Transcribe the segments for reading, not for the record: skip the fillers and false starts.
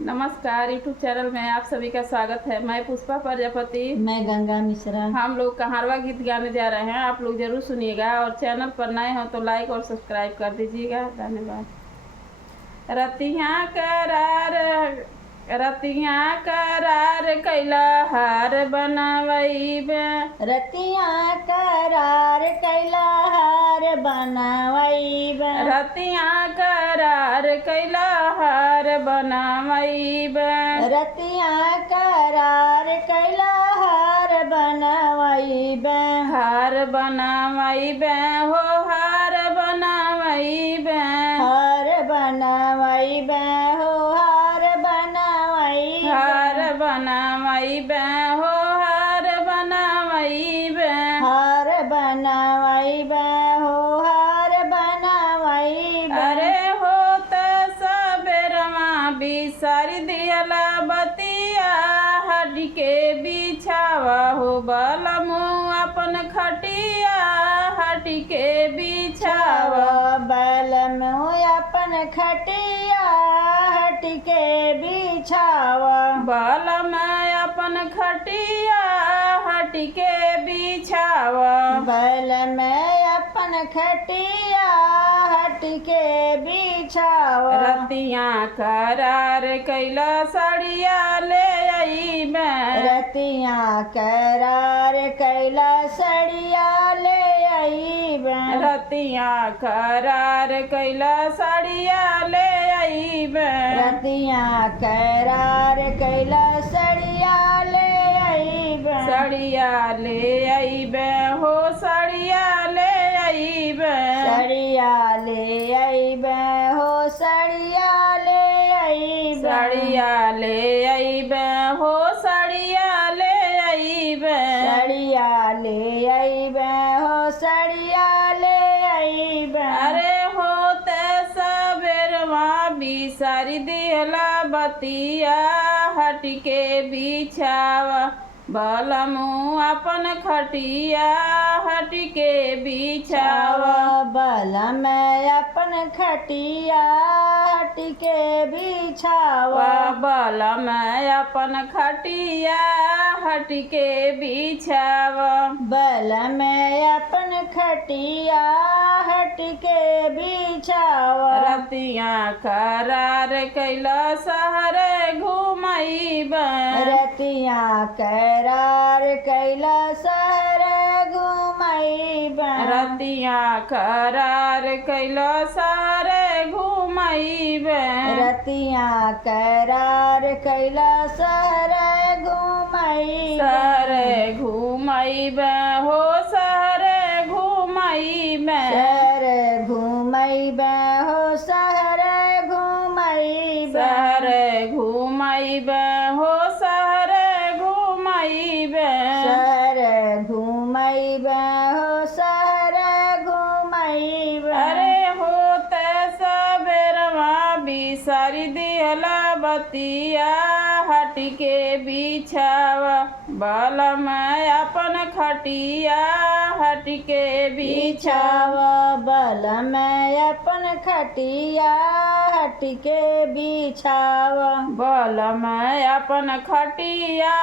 नमस्कार, YouTube channel में आप सभी का स्वागत है। मैं पुष्पा प्रजापति। मैं गंगा मिश्रा। हम लोग कहारवा गीत गाने जा रहे हैं, आप लोग जरूर सुनिएगा और चैनल पर नए हो तो लाइक और सब्सक्राइब कर दीजिएगा। धन्यवाद। रतिया करार कैला हार बनवैबे। रतिया करार कैला हार बनवैबे। रतिया करार कैला हार बनवैबे। रतिया करार कैला हार बनवैबे। हार बनवैबे हो हार बनवैबे। हार बनवैबे हो हार बनवैबे। हार बनवैबे हो हार बनवैबे। हार बनवैबे हो हार बनवैबे। अरे हो त सबेरमा बिसारी दियला बतिया हड्डी के बिछावा हो बलमु अपन खटिया हड्डी के बिछावा। बलम अपन खटिया हट के बिछावा। बलम अपन खटिया हट के बिछावा। बलम अपन खटिया हट के बिछावा। रतिया करार कैला साड़िया ले अइबे। रतिया करार कैला सड़िया ले अइबे। रतिया करार कैला साड़िया ले अइबे। रतिया करार कैला सड़िया ले अइबे। साड़िया ले अइबे हो साड़िया ले अइबे। सड़िया ले अइबे हो सड़िया ले अइबे। साड़िया ले अइबे हो साड़िया ले अइबे। सड़िया ले अइबे हो सड़िया ले अइबे। अरे होते सबेरवा बिसारी दियला बतिया हट के बिछावा। बलमु अपन खटिया हट के बिछावा। बलम अपन खटिया हट के बिछावा। बलम अपन खटिया हट के बिछावा। बलम अपन खटिया हट के बिछावा। रतिया करार कैला सहरे घुमैबे। रतिया करार कैला सहर घुमैबे। रतिया करार कैला सहरे घुमैबे। रतिया करार कैला सहर घुमैबे। सहरे घुमैबे हो सहरे घुमैबे। सहर घुमैबे हो सहर घुमैबे। सहरे घुमैबे हो सहरे घुमैबे। सहर घुमैबे हो सहर घुमैबे। अरे होते सबेरवा बिसारी दियला बतिया हट के बिछावा। बलम अपन खटिया हट के बिछावा। बलम अपन खटिया हट के बिछावा। बलम अपन खटिया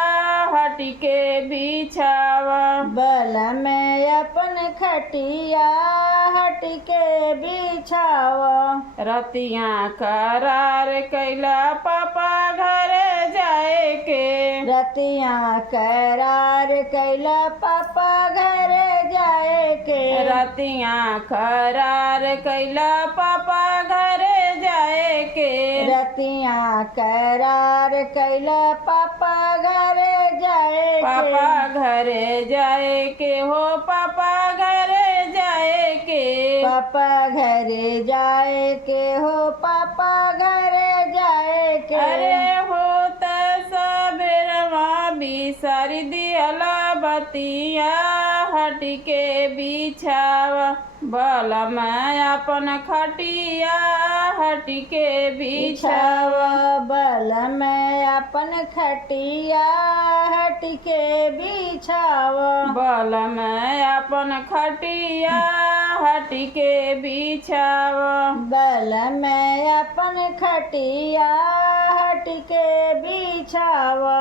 हट के बिछावा। बलम अपन खटिया हट के बिछावा। रतिया करार कैला पापा घरे जाए के। रतिया करार कैला पापा घरे जाए के। रतिया करार कैला पापा घरे जाए के। रतिया करार कैला पापा घरे जाए के। पापा घरे जाए के हो पापा घरे जाए के। पापा घरे जाए के हो पापा घरे जाए के। अरे होत सबेरवा बिसारी दियला बतिया हट के बिछावा। बलम अपन खटिया हट के बिछावा। बलम अपन खटिया हट के बिछावा। बलम अपन खटिया हट के बिछावा। बलम अपन खटिया हट बिछावा